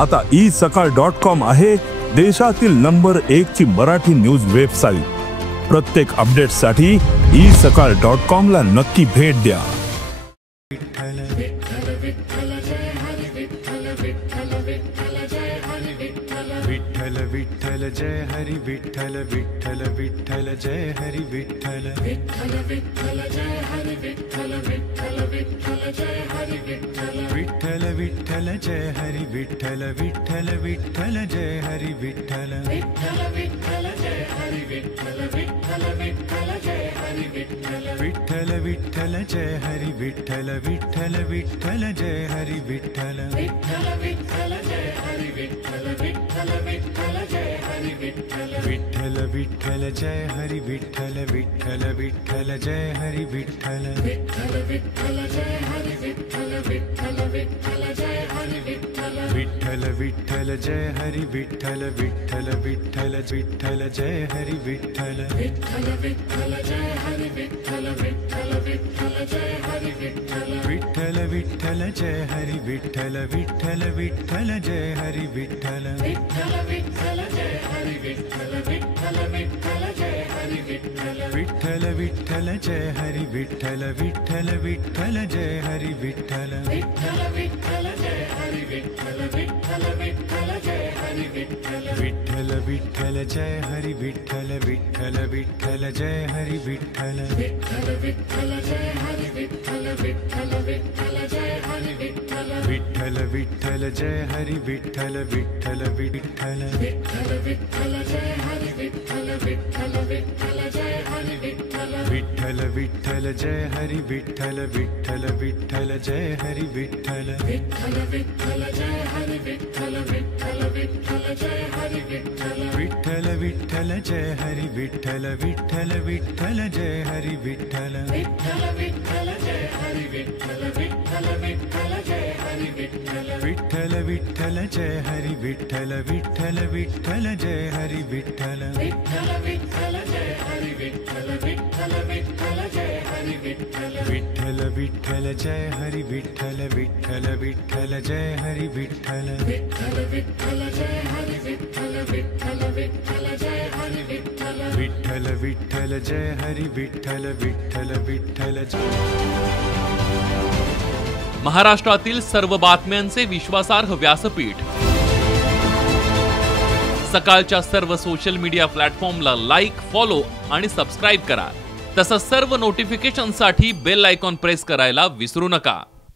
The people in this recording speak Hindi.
आता isakal.com आहे देशातील नंबर 1 ची मराठी न्यूज वेबसाईट। प्रत्येक अपडेटसाठी isakal.com ला नक्की भेट द्या। विठ्ठल विठ्ठल जय हरि विठ्ठल विठ्ठल विठ्ठल जय हरि विठ्ठल विठ्ठल विठ्ठल जय हरि विठ्ठल विठ्ठल विठ्ठल जय हरि विठ्ठल विठ्ठल विठ्ठल जय हरि विठ्ठल विठ्ठल विठ्ठल जय हरि विठ्ठल विठ्ठल विठ्ठल जय हरि विठ्ठल विठ्ठल विठ्ठल जय हरि विठ्ठल विठ्ठल विठ्ठल जय हरि विठ्ठल विठ्ठल विठ्ठल जय हरि विठ्ठल विठ्ठल विठ्ठल जय हरि विठ्ठल विठ्ठल विठ्ठल जय हरि विठ्ठल विठ्ठल विठ्ठल जय हरि विठ्ठल विठ्ठल विठ्ठल जय हरि विठ्ठल विठ्ठल विठ्ठल जय हरि विठ्ठल विठ्ठल विठ्ठल जय हरि विठ्ठल विठ्ठल विठ्ठल जय हरि विठ्ठल विठ्ठल विठ्ठल विठ्ठल जय हरि विठ्ठल विठ्ठल विठ्ठल जय हरि विठ्ठल विठ्ठल विठ्ठल जय हरि विठ्ठल विठ्ठल विठ्ठल जय हरि विठ्ठल विठ्ठल विठ्ठल जय हरि विठ्ठल विठ्ठल विठ्ठल जय हरि विठ्ठल विठ्ठल विठ्ठल जय हरि विठ्ठल विठ्ठल विठ्ठल जय हरि विठ्ठल विठ्ठल विठ्ठल जय हरि विठ्ठल विठ्ठल विठ्ठल जय हरि विठ्ठल विठ्ठल विठ्ठल जय हरि विठ्ठल विठ्ठल विठ्ठल जय हरि विठ्ठल विठ्ठल विठ्ठल जय हरि विठ्ठल विठ्ठल विठ्ठल जय हरि विठ्ठल विठ्ठल विठ्ठल जय हरि विठ्ठल विठ्ठल विठ्ठल जय हरि विठ्ठल विठ्ठल विठ्ठल विठ्ठल विठ्ठल जय हरि विठ्ठल विठ्ठल विठ्ठल जय हरि विठ्ठल विठ्ठल विठ्ठल जय हरि विठ्ठल विठ्ठल विठ्ठल जय हरि विठ्ठल विठ्ठल विठ्ठल जय हरि विठ्ठल विठ्ठल विठ्ठल जय हरि विठ्ठल विठ्ठल विठ्ठल जय हरि विठ्ठल विठ्ठल विठ्ठल जय हरि विठ्ठल विठ्ठल विठ्ठल जय हरि विठ्ठल विठ्ठल विठ्ठल जय हरि विठ्ठल विठ्ठल विठ्ठल जय हरि विठ्ठल विठ्ठल विठ्ठल जय हरि विठ्ठल विठ्ठल विठ्ठल जय हरि विठ्ठल विठ्ठल विठ्ठल जय हरि विठ्ठल विठ्ठल विठ्ठल जय हरि विठ्ठल विठ्ठल विठ्ठल जय हरि विठ्ठल विठ्ठल विठ्ठल जय हरि विठ्ठल विठ्ठल विठ्ठल जय हरि विठ्ठल विठ्ठल विठ्ठल जय हरि विठ्ठल विठ्ठल विठ्ठल महाराष्ट्रातील सर्व बातम्यांचे विश्वासार्ह व्यासपीठ सकाळच्या सर्व सोशल मीडिया प्लॅटफॉर्मला लाईक, फॉलो आणि सबस्क्राईब करा। तसंच सर्व नोटिफिकेशनसाठी बेल आयकॉन प्रेस करायला विसरू नका।